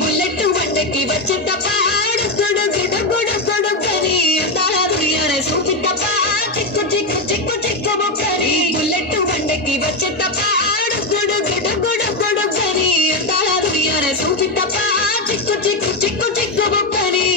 bullet వండకి వచ్చే తప్ప గుడుగుడుగుడుగుడుగని తాళాదుడియానే సూచి తప్ప చిక్కు చిక్కు చిక్కు చిక్కు బొక్కని బుల్లెట్ వండకి వచ్చే తప్ప గుడుగుడుగుడుగుడుగని తాళాదుడియానే సూచి తప్ప చిక్కు చిక్కు చిక్కు చిక్కు బొక్కని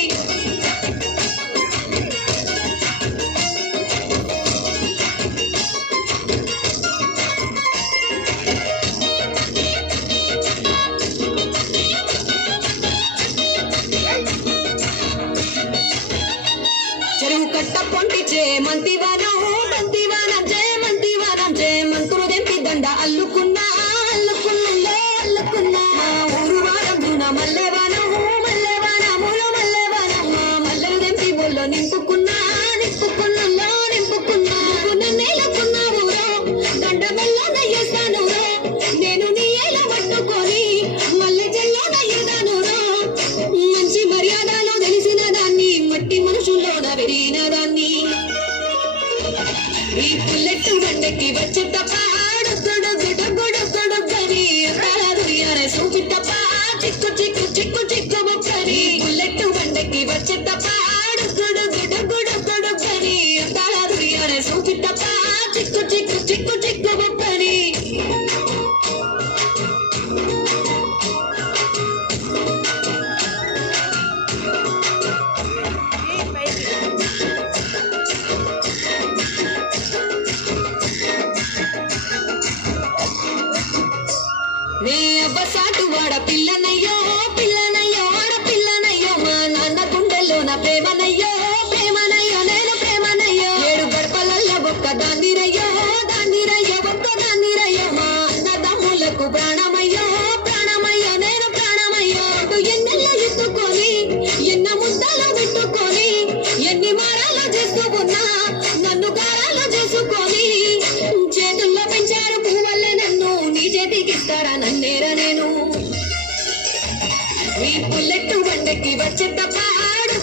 చెరువు కట్ట పొంటిచే మంతివానం మంతివానం జే మంతివానం జే మంతులు దెంపి దండ అల్లుకున్నా అల్లుకున్నా అల్లుకున్నా ఊరు వారం మల్లెవానం మల్లెవానములో మల్లెవానం మల్లెలు దెంపి బొల్లో నింపుకున్నా నింపుకున్నా నింపుకున్నా నేలకున్నావు దండ మెల్లో నయ్యేస్తాను నేను నీ ఎలా పట్టుకొని మల్లె జల్లో నయ్యేదాను మంచి మర్యాదలో తెలిసిన దాన్ని మట్టి మనుషుల్లోన పెరిగిన దాన్ని ఈ బుల్లెట్ వండకి వచ్చే తప్ప గుడుగుడుగుడుగుడుగని తాళాదుడియానే సూచి తప్ప చిక్కు చిక్కు చిక్కు చిక్కు బొక్కని బుల్లెట్ వండకి వచ్చే తప్ప గుడుగుడుగుడుగుడుగని తాళాదుడియానే సూచి తప్ప చిక్కు చిక్కు చిక్కు చిక్కు బొక్కని నే అవ్వసాటు వాడ పిల్లనయ్యో పిల్లనయ్యో వాడ పిల్లనయ్యో మా నాన్న గుండెల్లో నా ప్రేమనయ్యో ప్రేమనయ్యో నేను ప్రేమనయ్యో ఏడు గడపలల్లో ఒక్క దాందిరయ్యో దాందిరయ్యో ఒక్క దాందిరయ్యో మా అన్నదమ్ములకు ప్రాణమయ్యో ప్రాణమయ్యో నేను ప్రాణమయ్యో ఎన్నెల్ల ఎత్తుకొని ఎన్న ముద్దలు పెట్టుకొని ఎన్ని మారాలు చేస్తూ ఉన్నా నన్ను గారాలు చేసుకొని చేతుల్లో పెంచారు పువ్వల్లే నన్ను నీ చేతికి ఇస్తారా నన్నేరా నేను ఈ బుల్లెట్ వండకి వచ్చే తప్ప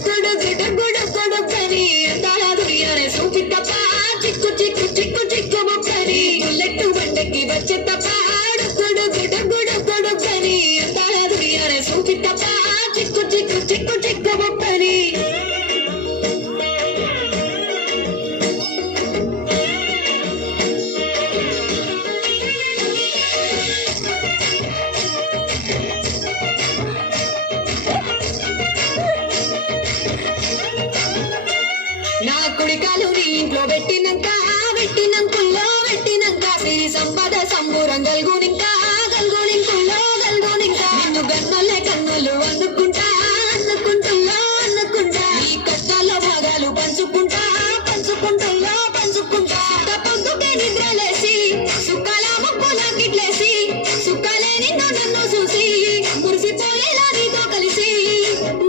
గుడుగుడుగుడుగుడుగని తాళాదుడియానే సూచి తప్ప చిక్కు చిక్కు చిక్కు చిక్కు బొక్కని బుల్లెట్ వండకి వచ్చే తప్ప గుడుగుడుగుడుగుడుగని తాళాదుడియానే సూచి తప్ప చిక్కు చిక్కు చిక్కు చిక్కు బొక్కని నా కుడికాలు నీ ఇంట్లో పెట్టినంకుల్లో పెట్టినంక సిరి సంపద సంబూరం గల్గునింకా గల్గునింకుల్లో గల్గునింకా నిన్ను గన్నోలే కన్నులు అనుకుంటా అనుకుంటుల్లో అనుకుంటా ఈ కష్టాల్లో భాగాలు పంచుకుంటా పంచుకుంటుల్లో పంచుకుంటా పొద్దుకే నిద్రలేసి సుఖాల ముక్కుల గిట్లేసి సుఖాలే నిన్ను నన్ను చూసి మురిసిపోయేలా నీతో కలిసి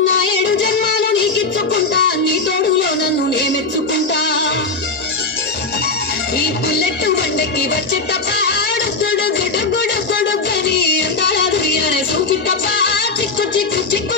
నా 7 జన్మాలు నీకిచ్చుకుంటా నీ తోడులో నన్ను నేమెచ్చుకుంటా ఈ బుల్లెట్ వండకి వచ్చే తప్ప గుడుగుడుగుడుగుడుగని తాళాదుడియానే సూచి తప్ప చిక్కు చిక్కు చిక్కు